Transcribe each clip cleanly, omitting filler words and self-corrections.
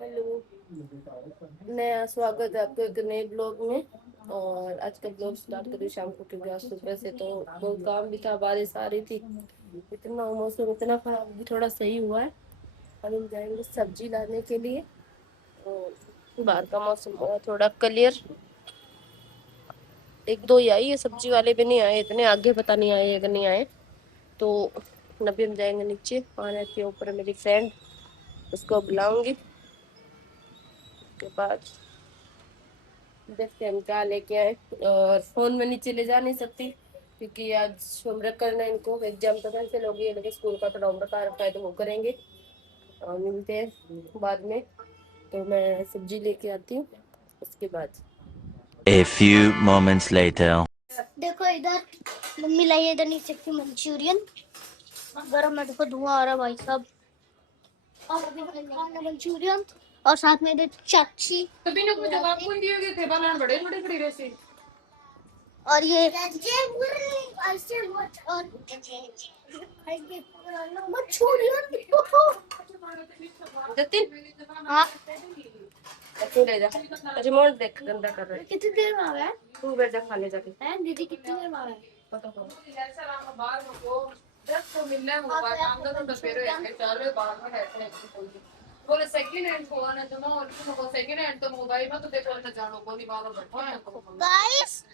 Hello, नया स्वागत है आपको एक नए ब्लॉग में। और आज का ब्लॉग स्टार्ट करी शाम को, क्योंकि आज सुबह से तो बहुत काम भी था, बारिश आ रही थी। इतना मौसम इतना खराब, भी थोड़ा सही हुआ है। अब हम जाएंगे सब्जी लाने के लिए। और बाहर का मौसम हुआ थोड़ा क्लियर। एक दो ही आई है, सब्जी वाले भी नहीं आए, इतने आगे पता नहीं आए या नहीं आए। तो अभी हम जाएंगे नीचे, वहाँ रहती है ऊपर मेरी फ्रेंड, उसको बुलाऊंगी। के बाद देखते हैं हम क्या लेके आए। और फोन में नीचे ले जा नहीं सकती, क्योंकि आज होमवर्क करना है इनको। एग्जाम तो कैंसिल हो गई है, लेकिन स्कूल का थोड़ा होमवर्क आ रखा है, तो वो करेंगे। और मिलते हैं बाद में। तो मैं सब्जी लेके आती हूँ उसके बाद। A few moments later. देखो इधर मम्मी लाई है, इधर नहीं सकती मंचूरियन गरम है। देखो धुआं आ रहा भाई साहब। और अभी खाना मंचूरियन और साथ में इधर चाची। तभी लोग मुझे जवाब कौन दिए गए थे, बनाना बड़े बड़े बड़ी रेसिपी। और ये मंचूरियन। जतिन, हाँ तू ले जा। रिमोट देख, गंदा कर रहा है। कितनी देर में आ गया तू बैठ जा, खा ले जाके। है दीदी? कितनी देर में आ गया? पता करो। दस को मिलना है, मोबाइल काम का तो डपेरो है, चारों बाहर में रहते हैं। बोले सेकंड हैंड फोन है, दोनों और को सेकंड हैंड तो मोबाइल में तो देखो ना, जानो को नहीं बाहर बैठा है तो गाइस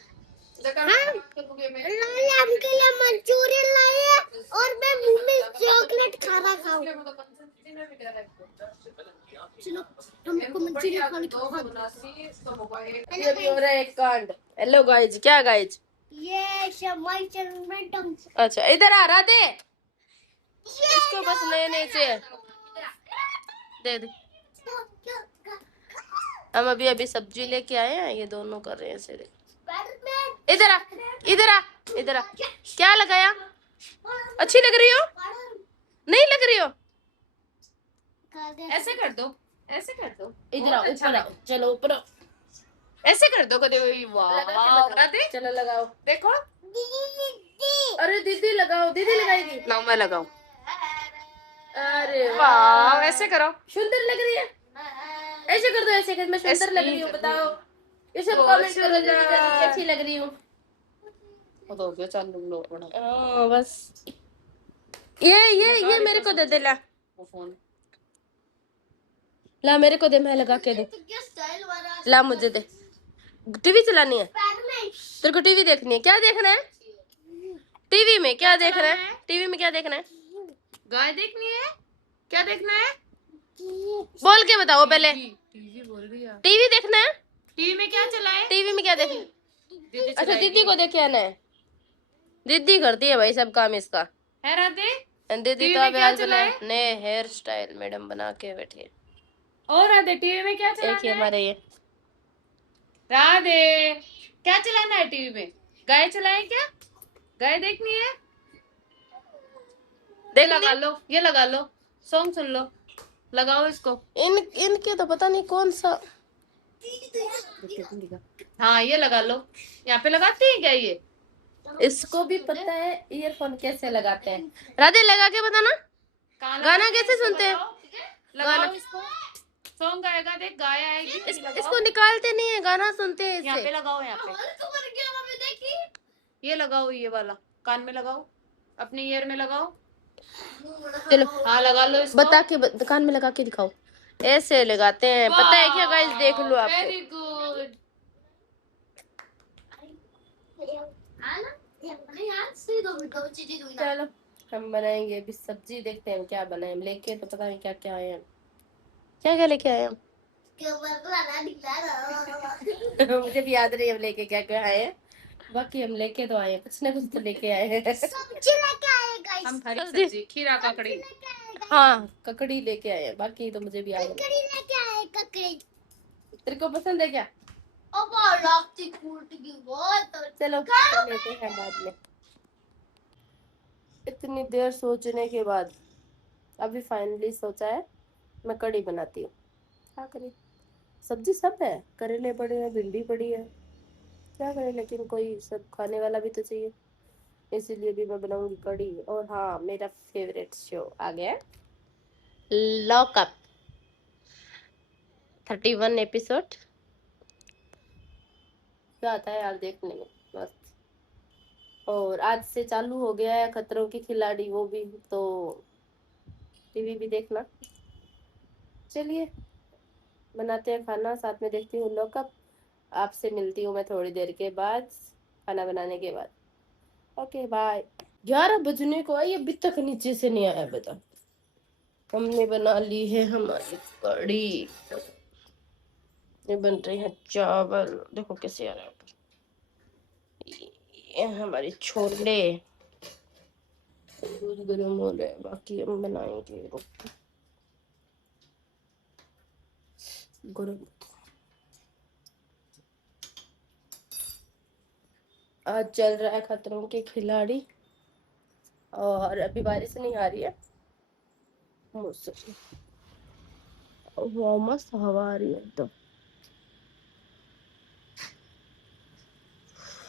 देखा लाए आपके लिए मंचूरियन लाए हैं और मैं मुंह में चॉकलेट खा रहा खाऊं। चलो हमको मंचूरियन खाने को ये भी हो रहा है एक कांड। हेलो गाइज, क्या गाइज? ये शमाई चल। अच्छा इधर आ रहा दे इसको, बस लेने से दे दे। हम अभी अभी सब्जी लेके आए हैं, ये दोनों कर रहे हैं ऐसे। इधर आ, इधर आ, इधर आ। क्या लगाया? अच्छी लग रही हो? नहीं लग रही हो? ऐसे कर दो, ऐसे कर दो। इधर आओ, ऊपर आओ, चलो ऊपर आओ। ऐसे कर दो कदे। वाह, चलो लगाओ, देखो। अरे दीदी लगाओ, दीदी लगाएगी ना, मैं लगाऊं? अरे वाह, ऐसे करो, सुंदर लग रही है। ऐसे कर दो, ऐसे कर। मैं सुंदर लग रही हूँ, बताओ। ये सब कमेंट करो, दीदी का अच्छी लग रही हूँ। हो गया, चल लो बस। ये मेरे को दे दे, ला वो फोन। ला मेरे को दे, मैं लगा के दूं। ला मुझे दे। टीवी चलानी है तेरे को? टीवी देखनी है? क्या देखना है टीवी में? क्या देखना है टीवी में? क्या देखना है? गाय देखनी है? क्या देखना है? बोल के बताओ पहले। टीवी बोल रही है। टीवी देखना है? टीवी में क्या चला है? टीवी में क्या देखना? अच्छा दीदी को देखे आना है। दीदी करती है भाई सब काम इसका है। राधे दीदी तो अभी आज नए हेयर स्टाइल मैडम बना के बैठी है। और राधे टीवी में क्या चलाना है? एक ही हमारे ये राधे, क्या चलाना है टीवी में? गाय चलाए क्या? गाय देखनी है? देख लगा लो, ये लगा लो, सॉन्ग सुन लो, लगाओ इसको। इनके तो पता नहीं कौन सा। हाँ ये लगा लो। यहाँ पे लगाती है क्या ये? इसको भी पता है ईयरफोन कैसे लगाते हैं। राधे लगा के बताना, गाना कैसे सुनते हैं? गाना इसको सॉन्ग गाएगा, देख गाय आएगी। इसको निकालते नहीं है, गाना सुनते हैं। यहाँ पे लगाओ, यहाँ पे ये लगाओ, ये वाला कान में लगाओ, अपने ईयर में लगाओ। चलो हाँ लगा लो इसको। बता के कान में लगा के दिखाओ। ऐसे लगाते हैं, पता है क्या गाइस? देख लो आप। Very good. चलो हम बनाएंगे अभी सब्जी, देखते हैं क्या बनाए। हम लेके तो पता नहीं क्या क्या आए हैं। क्या क्या लेके आए हम? मुझे भी याद नहीं हम लेके क्या क्या आए हैं। बाकी हम लेके तो आए हैं, कुछ ना कुछ तो लेके आए हैं। सब्जी लेके आए गाइस। हम हरी सब्जी, खीरा, ककड़ी। हाँ ककड़ी लेके आए हैं, बाकी तो मुझे भी याद नहीं। ककड़ी लेके आए ककड़ी। तेरे को पसंद है क्या? अब लगती फूट की बहुत। चलो लेते हैं बाद में। इतनी देर सोचने के बाद अभी फाइनली सोचा है मैं कढ़ी बनाती हूँ। क्या करें, सब्जी सब है, करेले पड़े हैं, भिंडी पड़ी है, क्या करें, लेकिन कोई सब खाने वाला भी तो चाहिए, इसीलिए भी मैं बनाऊंगी कढ़ी। और हाँ, मेरा फेवरेट शो आ गया, लॉकअप। 31 एपिसोड क्या आता है यार देखने में, मस्त। और आज से चालू हो गया है खतरों की खिलाड़ी, वो भी तो टीवी भी देखना। चलिए बनाते हैं खाना, साथ में देखती हूँ लॉकअप। आपसे मिलती हूँ मैं थोड़ी देर के बाद, खाना बनाने के बाद। Okay bye. 11 बजने को आई, अभी तक नीचे से नहीं आया बता। हमने बना ली है हमारी कढ़ी, ये बन रही है चावल, देखो कैसे आ रहा है। ये हमारी छोले, दूध गर्म हो रहा है, बाकी हम बनाएंगे रोटी गरम। आज चल रहा है खतरों के खिलाड़ी, और अभी बारिश नहीं आ रही है, मौसम मस्त हवा आ रही है एकदम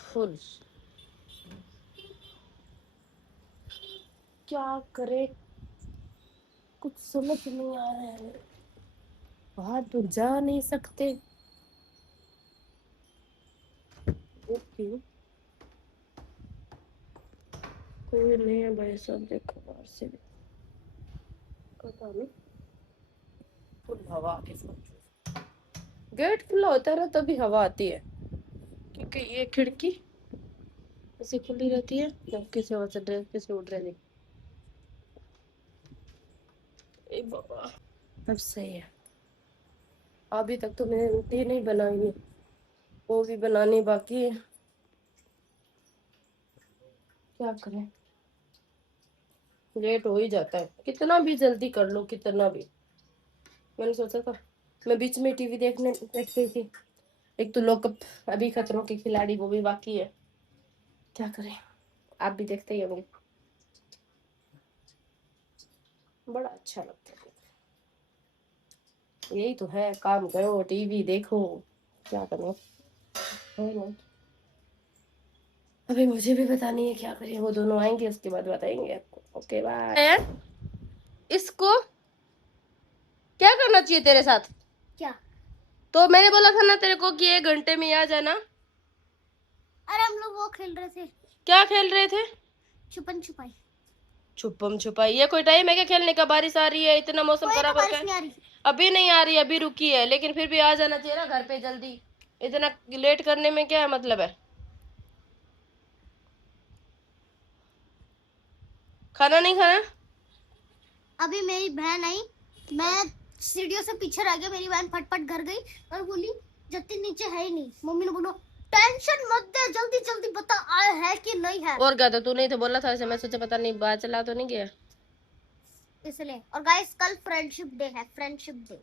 फुल। क्या करे कुछ समझ नहीं आ रहा है, बाहर तो जा नहीं सकते। ओके कोई नहीं है भाई साहब, देखो बाहर से भी पता नहीं, फुल हवा आती है। गेट खुला होता है ना तभी हवा आती है, क्योंकि ये खिड़की ऐसे खुली रहती है, जब किसी हवा से ड्रेस किसी उड़ रहे नहीं। ए बाबा अब सही है। अभी तक तो मैंने रोटी नहीं बनाई है, वो भी बनानी बाकी है, क्या करें लेट हो ही जाता है, कितना भी जल्दी कर लो कितना भी। मैंने सोचा था मैं बीच में टीवी देखने बैठ गई थी, एक तो लोकअप, अभी खतरों के खिलाड़ी वो भी बाकी है, क्या करें। आप भी देखते ही होंगे, बड़ा अच्छा लगता है। यही तो है, काम करो टीवी देखो, क्या करो है ना। अभी मुझे भी पता नहीं है क्या करें, वो दोनों आएंगे उसके बाद बताएंगे आपको। Okay bye. इसको क्या करना चाहिए तेरे साथ? क्या? तो मैंने बोला था ना तेरे को कि 1 घंटे में आ जाना। अरे हम लोग वो खेल रहे थे, क्या खेल रहे थे? छुपन छुपाई। छुपम छुपाई? ये कोई टाइम है क्या खेलने का? बारिश आ रही है, इतना मौसम कोई ना, खराब हो बारिश गया नहीं आ है। रही। अभी नहीं आ रही, अभी रुकी है, लेकिन फिर भी आ जाना चाहिए ना घर पे जल्दी। इतना लेट करने में क्या मतलब है? खाना नहीं खाना? अभी मेरी बहन आई, मैं सीढ़ियों से पीछे रह गया, मेरी बहन फटफट घर गई और बोली जतिन नीचे है ही नहीं। मम्मी ने बोला टेंशन मत दे, जल्दी जल्दी बता आया है कि नहीं है। और क्या, तो तू नहीं तो बोला था, ऐसे मैं सोचा पता नहीं बात चला तो नहीं गया इसलिए। और गाइस कल फ्रेंडशिप डे है, फ्रेंडशिप डे।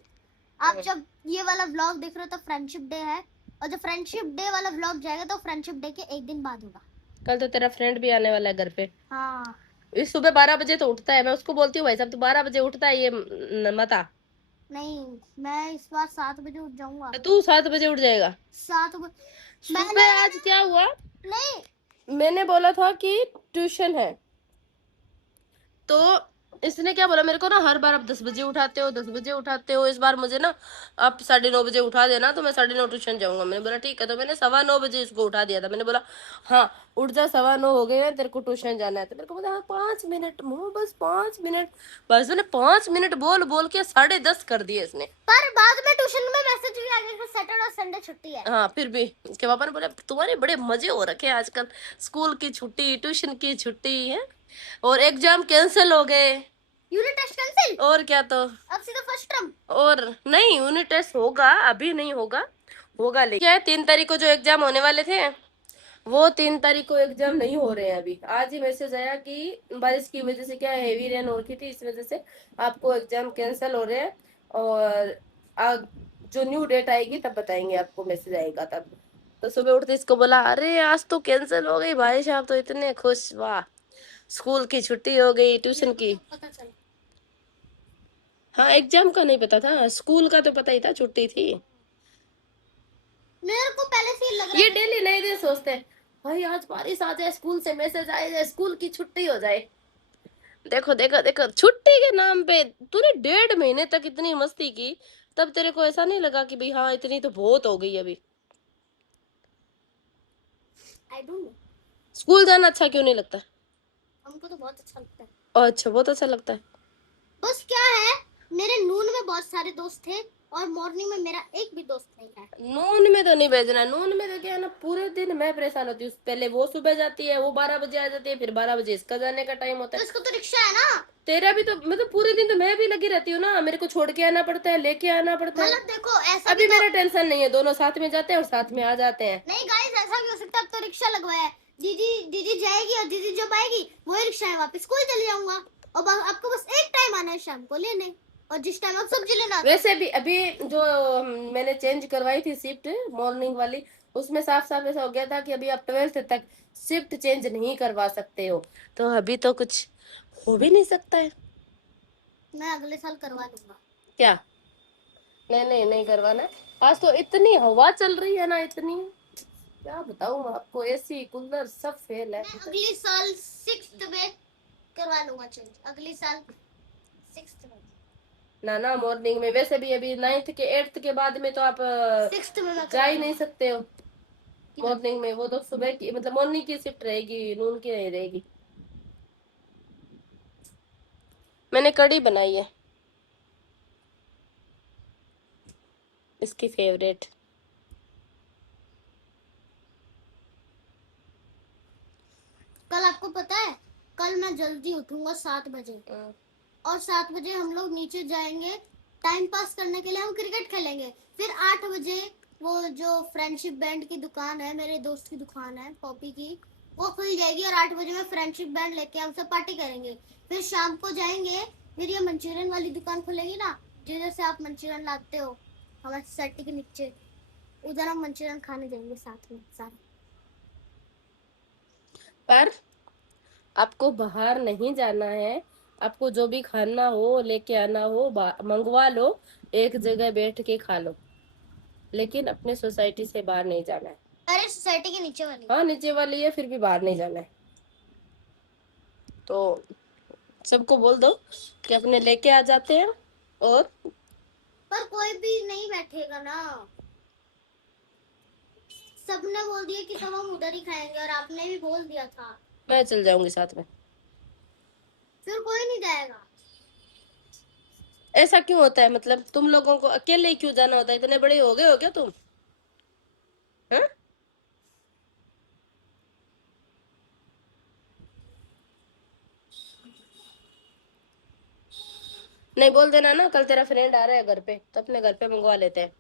आप जब ये वाला व्लॉग देख रहे हो तो फ्रेंडशिप डे है, और जब फ्रेंडशिप डे वाला व्लॉग जाएगा तो फ्रेंडशिप डे के एक दिन बाद होगा। कल तो तेरा फ्रेंड भी आने वाला है घर पे। हाँ इस सुबह 12 बजे तो उठता है, मैं उसको बोलती हूँ भाई साहब तू 12 बजे उठता है, ये मता। नहीं, मैं इस बार 7 बजे उठ जाऊंगा। तू 7 बजे उठ जाएगा? 7 बजे सुबह आज क्या हुआ, नहीं, मैंने बोला था कि ट्यूशन है, तो इसने क्या बोला मेरे को ना, हर बार आप 10 बजे उठाते हो, 10 बजे उठाते हो, इस बार मुझे ना आप 9:30 बजे उठा देना, तो मैं 9:30 ट्यूशन जाऊंगा। मैंने बोला ठीक है, तो मैंने 9:15 बजे इसको उठा दिया था। मैंने बोला हाँ उठ जा, 9:15 हो गए हैं, तेरे को ट्यूशन जाना है। तो मेरे को बोला हाँ 5 मिनट मुँह, बस 5 मिनट। बस मैंने 5 मिनट बोल बोल के 10:30 कर दिए इसने। पर बाद में ट्यूशन में मैसेज भी आ गया कि सैटरडे और संडे छुट्टी है। हाँ फिर भी उसके पापा ने बोला तुम्हारे बड़े मजे हो रखे हैं आजकल, स्कूल की छुट्टी, ट्यूशन की छुट्टी है, और एग्जाम कैंसिल हो गए। यूनिट टेस्ट कैंसिल, और क्या, तो अब सीधा फर्स्ट टर्म। और नहीं यूनिट टेस्ट होगा, अभी नहीं होगा, होगा लेकिन क्या है 3 तारीख को जो एग्जाम होने वाले थे, वो 3 तारीख को एग्जाम नहीं हो रहे हैं अभी। आज ही मैसेज आया कि बारिश की वजह से, क्या हेवी रेन हो रही थी, इस वजह से आपको एग्जाम कैंसिल हो रहे हैं, और जो न्यू डेट आएगी तब बताएंगे आपको, मैसेज आएगा तब। तो सुबह उठते इसको बोला अरे आज तो कैंसिल हो गई भाई साहब, तो इतने खुश, वाह स्कूल की छुट्टी हो गई, ट्यूशन की। पता चला। हाँ एग्जाम का नहीं पता था, स्कूल का तो पता ही था छुट्टी थी। मेरे को पहले से ही लग रहा ये डेली नए दिन सोचते हैं भाई आज बारिश आ जाए, स्कूल से मैसेज आ जाए, स्कूल की छुट्टी हो जाए। देखो देखो देखो, छुट्टी के नाम पे तूने 1.5 महीने तक इतनी मस्ती की, तब तेरे को ऐसा नहीं लगा कि भाई हाँ इतनी तो बहुत हो गई अभी? आई डोंट नो, स्कूल जाना अच्छा क्यों नहीं लगता? हमको तो बहुत अच्छा लगता है। अच्छा, बहुत अच्छा लगता है। बस क्या है, मेरे नून में बहुत सारे दोस्त थे और मॉर्निंग में मेरा एक भी दोस्त नहीं है। नून में तो नहीं भेजना। नून में तो क्या है ना, पूरे दिन मैं परेशान होती हूँ। पहले वो सुबह जाती है, वो 12 बजे आ जाती है, फिर 12 बजे इसका जाने का टाइम होता तो है। इसको तो रिक्शा है ना। तेरा भी तो मतलब पूरे दिन तो मैं भी लगी रहती हूँ ना, मेरे को छोड़ के आना पड़ता है, लेके आना पड़ता है। मतलब देखो ऐसा भी अभी तो मेरा टेंशन नहीं है, दोनों साथ में जाते हैं और साथ में आ जाते हैं। नहीं गाइस, ऐसा भी हो सकता है। अब तो रिक्शा लगवाया है, दीदी दीदी जाएगी और दीदी जब आएगी वही रिक्शा है, वापस स्कूल चले जाऊंगा। और आपको बस एक टाइम आना है शाम को लेने, और जिस टाइम आप सब्जी लेना आते वैसे भी अभी जो मैंने चेंज करवाई थी शिफ्ट मॉर्निंग वाली, उसमें साफ साफ ऐसा हो गया था कि अभी आप 12th तक शिफ्ट चेंज नहीं करवा सकते हो। तो अभी तो कुछ हो भी नहीं सकता है। मैं अगले साल करवा लूंगा। क्या? नहीं नहीं नहीं करवाना। आज तो इतनी हवा चल रही है ना, इतनी, क्या बताऊं आपको, एसी कूलर सब फेल है। मैं अगले साल 6th में करवा लूंगा चेंज, अगले साल 6th में। ना ना, मॉर्निंग में वैसे भी अभी 9th के 8th के बाद में तो आप 6th में मैं जा ही करवा नहीं सकते हो लूंगा। मॉर्निंग में। वो तो सुबह की मतलब मॉर्निंग की शिफ्ट रहेगी, नून की नहीं रहेगी। मैंने कढ़ी बनाई है, इसकी फेवरेट। कल आपको पता है, कल मैं जल्दी उठूंगा 7 बजे, और 7 बजे हम लोग नीचे जाएंगे टाइम पास करने के लिए, हम क्रिकेट खेलेंगे। फिर 8 बजे वो जो फ्रेंडशिप बैंड की दुकान है, मेरे दोस्त की दुकान है पॉपी की, वो खुल जाएगी और 8 बजे में फ्रेंडशिप बैंड लेके हम सब पार्टी करेंगे। फिर शाम को जाएंगे, फिर ये मंचूरियन वाली दुकान खुलेगी ना, जिधर से आप मंचूरियन लाते हो हमारे सोसाइटी के नीचे, उधर हम मंचूरियन खाने जाएंगे साथ में सारे। पर आपको बाहर नहीं जाना है, आपको जो भी खाना हो लेके आना हो मंगवा लो, एक जगह बैठ के खा लो, लेकिन अपने सोसाइटी से बाहर नहीं जाना है। अरे सोसाइटी के नीचे वाली। हाँ नीचे वाली है, फिर भी बाहर नहीं जाना है। तो सबको बोल दो कि अपने लेके आ जाते हैं। और पर कोई भी नहीं बैठेगा ना, सबने बोल दिया कि सब हम उधर ही खाएंगे, और आपने भी बोल दिया था। मैं चल जाऊंगी साथ में। फिर कोई नहीं जाएगा। ऐसा क्यों होता है? मतलब तुम लोगों को अकेले ही क्यों जाना होता है? इतने बड़े हो गए हो क्या तुम? हाँ? नहीं बोल देना ना, कल तेरा फ्रेंड आ रहा है घर पे, तो अपने घर पे मंगवा लेते हैं।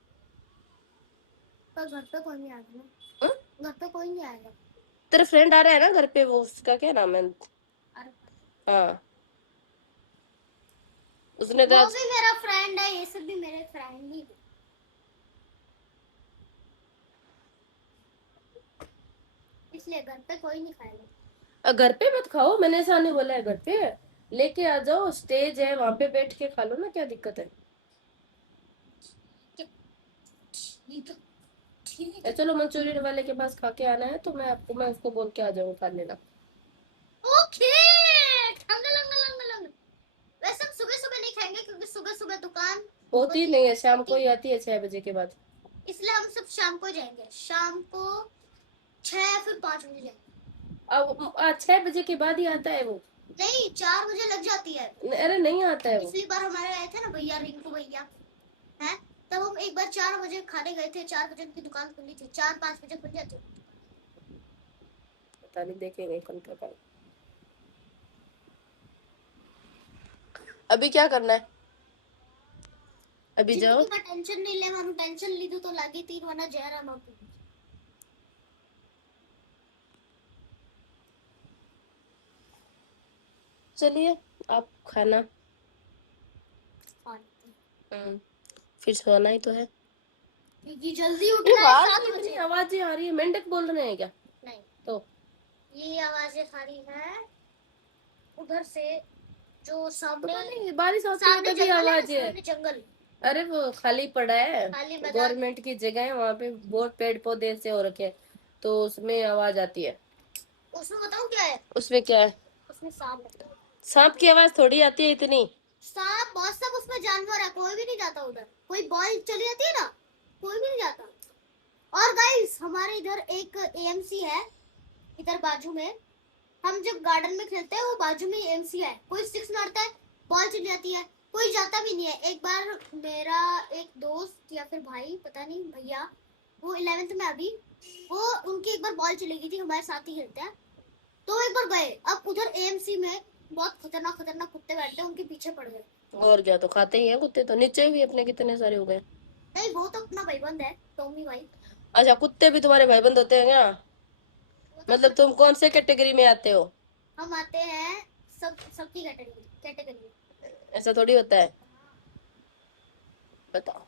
पर घर पे कोई नहीं आएगा ना, हाँ? घर पे कोई नहीं आएगा। तेरा फ्रेंड आ रहा है ना घर पे, वो उसका क्या नाम है? अरे हाँ, उसने तो वो आज भी मेरा फ्रेंड है, ये सब भी मेरे फ्रेंड ही है। इसलिए घर पे कोई नहीं खाएगा। घर पे मत खाओ, मैंने ऐसा नहीं बोला है। घर पे लेके आ जाओ, स्टेज है वहां पे बैठ के खा लो ना, क्या दिक्कत है? ये तो ठीक है। चलो मंचूरियन वाले के पास खा के आना है तो मैं उसको बोल के आ जाऊंगा खा लेना। Okay, lung lung lung lung. वैसे हम सुबह सुबह नहीं खाएंगे क्योंकि सुबह सुबह दुकान होती नहीं है, शाम को ही आती है 6 बजे के बाद। इसलिए हम सब शाम को जाएंगे, शाम को 6 या फिर 5 बजे जाएंगे। अब 6 बजे के बाद ही आता है वो। नहीं, 4 बजे लग जाती है। अरे नहीं आता है वो। पिछली बार हमारे आए थे ना भैया, रिंकू भैया हैं, तब हम एक बार 4 बजे खाने गए थे, 4 बजे उनकी दुकान खुली थी, 4-5 बजे खुल जाती। पता नहीं, देखेंगे कल का। अभी क्या करना है? अभी जाओ। जिंदगी का टेंशन नहीं ले मानू, टेंशन ली तो लागी तीर वरना जहरा मापू। चलिए, आप खाना। फिर सोना ही तो है। क्योंकि जल्दी ये उठना है बाहर 7 से इतनी बजे। आवाजें आ रही है, मेंढक बोल रहे हैं क्या? नहीं, तो ये आवाजें सारी है उधर से, जो सामने पता नहीं, बारिश होती है सामने तभी जंगल है ना, आवाज है। सामने जंगल, अरे वो खाली पड़ा है, खाली मैदान। गवर्नमेंट की जगह है, वहां पे बहुत पेड़ पौधे से हो रखे हैं, तो उसमें आवाज आती है। उसमें बताऊं क्या है? उसमें क्या है? उसमें सांप रहता है। सांप की आवाज थोड़ी आती है इतनी। सांप बहुत, सब उसमें जानवर है, कोई भी नहीं जाता उधर। कोई बॉल चली जाती है ना, कोई भी नहीं जाता। और गाइस हमारे इधर एक एएमसी है, इधर बाजू में। हम जब गार्डन में खेलते हैं वो बाजू में एएमसी है, कोई सिक्स मारता है बॉल चली जाती है, कोई जाता भी नहीं है। एक बार मेरा एक दोस्त या फिर भाई पता नहीं भैया, वो 11th में अभी, वो उनकी एक बार बॉल चली गई थी, हमारे साथ ही खेलते हैं, तो एक बार गए। अब उधर एएमसी में बहुत खतरनाक खतरनाक कुत्ते बैठते हैं, उनके पीछे पड़ गए। और क्या, तो खाते ही हैं कुत्ते, तो नीचे भी अपने कितने सारे हो गए। नहीं वो तो अपना भाईबंद है, टॉमी भाई। अच्छा, कुत्ते भी तुम्हारे भाईबंद होते हैं क्या? वो तो मतलब तुम कौन से कैटेगरी में आते हो? हम आते हैं सबकी कैटेगरी कैटेगरी में। ऐसा थोड़ी होता है, बताओ।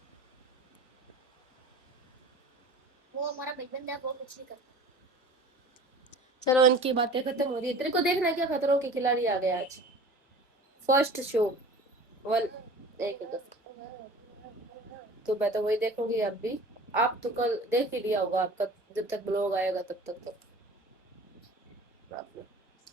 वो हमारा भाईबंद है, वो कुछ नहीं करता। चलो, इनकी बातें खत्म हो रही है। तेरे को देखना है क्या, खतरों के खिलाड़ी आ गया आज, फर्स्ट शो वन। एक तो मैं तो वही देखूंगी अब भी। आप तो कल देख ही लिया होगा आपका, जब तक ब्लॉग आएगा तब तक तो आपने।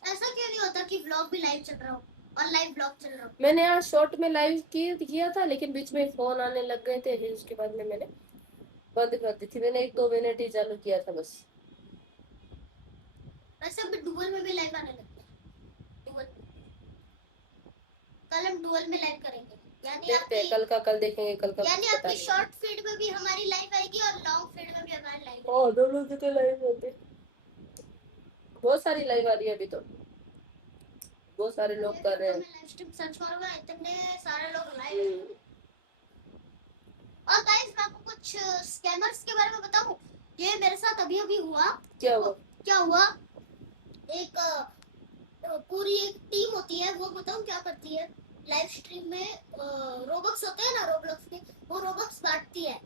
ऐसा क्यों नहीं होता कि व्लॉग भी लाइव चल रहा हो और लाइव व्लॉग चल रहा हो? मैंने आज शॉर्ट में लाइव किया था, लेकिन बीच में फोन आने लग गए थे, फिर उसके बाद में मैंने बंद कर दी थी। मैंने 1-2 मिनट ही चालू किया था बस। वैसे अभी डुअल में भी लाइव आने लगता है। डुअल, कल हम डुअल में लाइव करेंगे, यानी देखते हैं, आपकी कल का कल देखेंगे, कल का यानी कुछ पता आपकी नहीं। शॉर्ट फीड में भी हमारी लाइव आएगी और लॉन्ग फीड में भी हमारी लाइव ओ, दोनों जगह लाइव होते, बहुत सारी लाइव आ रही है अभी तो, बहुत सारे लोग कर रहे हैं। लाइव स्ट्रीम सर्च करूंगा, इतने सारे लोग लाइव। और गाइस मैं आपको कुछ स्कैमर्स के बारे में बताऊं, ये मेरे साथ अभी अभी हुआ। क्या हुआ? क्या हुआ, एक पूरी एक टीम होती है, वो बताऊं क्या करती है लाइव स्ट्रीम में। रोबक्स होते हैं ना, रोब्लॉक्स के, वो रोबक्स बांटती है।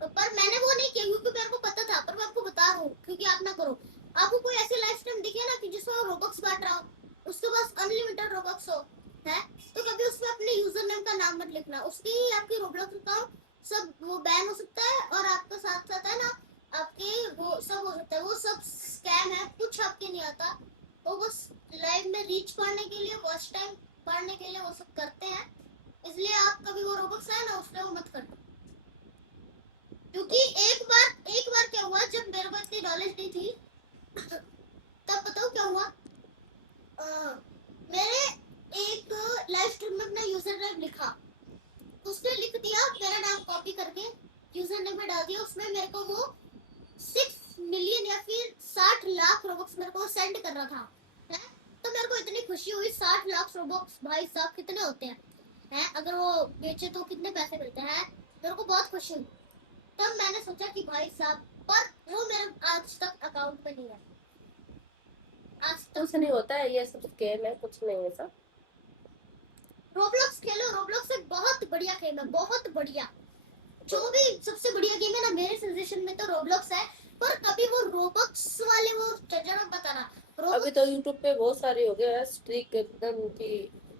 पर मैंने वो नहीं किया क्योंकि मेरे को पता था, पर मैं आपको बता रहा हूँ क्योंकि आप ना करो। आपको कोई ऐसी लाइव स्ट्रीम दिखे ना कि जिसमें वो रोबक्स बांट रहा हो, उसके पास अनलिमिटेड रोबक्स हो, है, तो कभी उसमें अपने यूजर नेम का नाम मत लिखना, उसकी आपकी रोब्लॉक्स अकाउंट सब वो बैन हो सकता है, और आपका साथ साथ है ना आपके वो सब हो सकता है, वो सब स्कैम है, कुछ आपके नहीं आता। वो बस लाइव में रीच पाने के लिए, वॉच टाइम बढ़ने के लिए वो सब करते हैं, इसलिए आप कभी वो रोबक्स है ना उसमें वो मत करना। क्योंकि एक बार क्या हुआ, जब मेरे को इतनी नॉलेज नहीं थी तब बताओ क्या हुआ। मेरे एक लाइव स्ट्रीम में अपना यूजर नेम लिखा, उसने लिख दिया मेरा नाम कॉपी करके यूजर नेम में डाल दिया, उसमें मेरे को वो 6 मिलियन या फिर 60 लाख रोबक्स मेरे को सेंड कर रहा था, है? तो मेरे को इतनी खुशी हुई, 60 लाख रोबक्स भाई साहब कितने होते हैं, अगर वो बेचे तो कितने पैसे मिलते हैं, मेरे को बहुत खुशी हुई। तब मैंने सोचा कि भाई साहब, पर वो मेरे आज तक अकाउंट में नहीं है, आज तक। कुछ नहीं होता है, ये सब स्कैम है, कुछ नहीं है सब। रोब्लॉक्स खेलो, रोब्लॉक्स एक बहुत बढ़िया गेम है, बहुत बढ़िया। जो भी सबसे बढ़िया गेम है ना मेरे सजेशन में तो रोब्लॉक्स है, पर कभी वो रोबक्स वाले वो जरा बताना। अभी तो यूट्यूब पे बहुत सारे हो गए हैं स्ट्रिक एकदम की,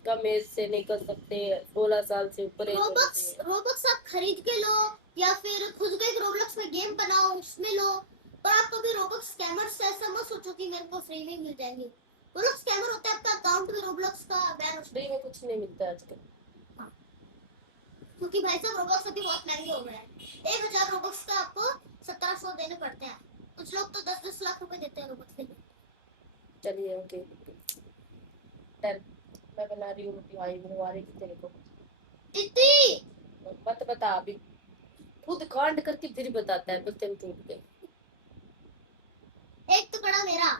कम एज से नहीं कर सकते, 16 साल से ऊपर एज होनी चाहिए। रोबक्स आप खरीद के लो या फिर खुद का एक रोब्लॉक्स में गेम बनाओ उसमें लो, पर आप कभी रोबक्स स्कैमर से ऐसा मत सोचो कि मेरे को फ्री में मिल जाएंगे। वो लोग स्कैमर होते हैं, आपका अकाउंट भी रोब्लॉक्स का बैन हो फ्री में कुछ नहीं मिलता है आजकल, क्योंकि भाई साहब रोबक्स अभी बहुत महंगे हो गए हैं। 1000 रोबक्स का आपको 1700 देने पड़ते हैं, कुछ लोग तो 10-10 लाख रुपए देते हैं रोबक्स के लिए। चलिए ओके डन। मैं बना रही हूँ रोटी, भाई बनवा रही थी तेरे को। दीदी मत बता अभी, खुद कांड करके फिर बताता है, बस तुम टूट गए। एक तो बड़ा मेरा,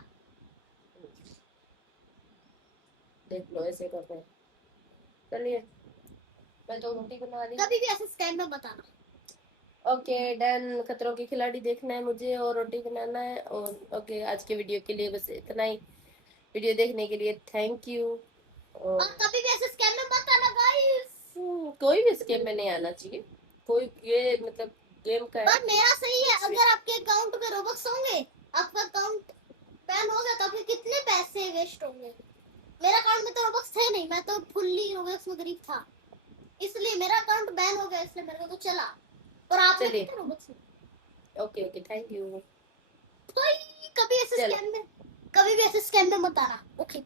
देख लो ऐसे करते हैं। चलिए, मैं तो रोटी बना रही। कभी भी ऐसे स्कैम में बताना। Okay done. खतरों के खिलाड़ी देखना है मुझे और रोटी बनाना है। और ओके, आज के वीडियो के लिए बस इतना ही। वीडियो देखने के लिए थैंक यू। और कभी भी ऐसे स्कैम में मत आना गाइस। कोई भी स्कैम में नहीं आना चाहिए, कोई ये मतलब गेम का है। पर मेरा सही है, अगर आपके अकाउंट में रोबक्स होंगे, आपका अकाउंट बैन हो गया तो आपके कितने पैसे वेस्ट होंगे। मेरा अकाउंट में तो रोबक्स थे नहीं, मैं तो फुल्ली रोबक्स में गरीब था, इसलिए मेरा अकाउंट बैन हो गया, इसलिए मेरे को तो चला। पर आपने चलिए। कितने Robux? Okay okay thank you. तो कभी ऐसे चलो। स्कैम में, कभी भी ऐसे स्कैम में मत आना। ओके।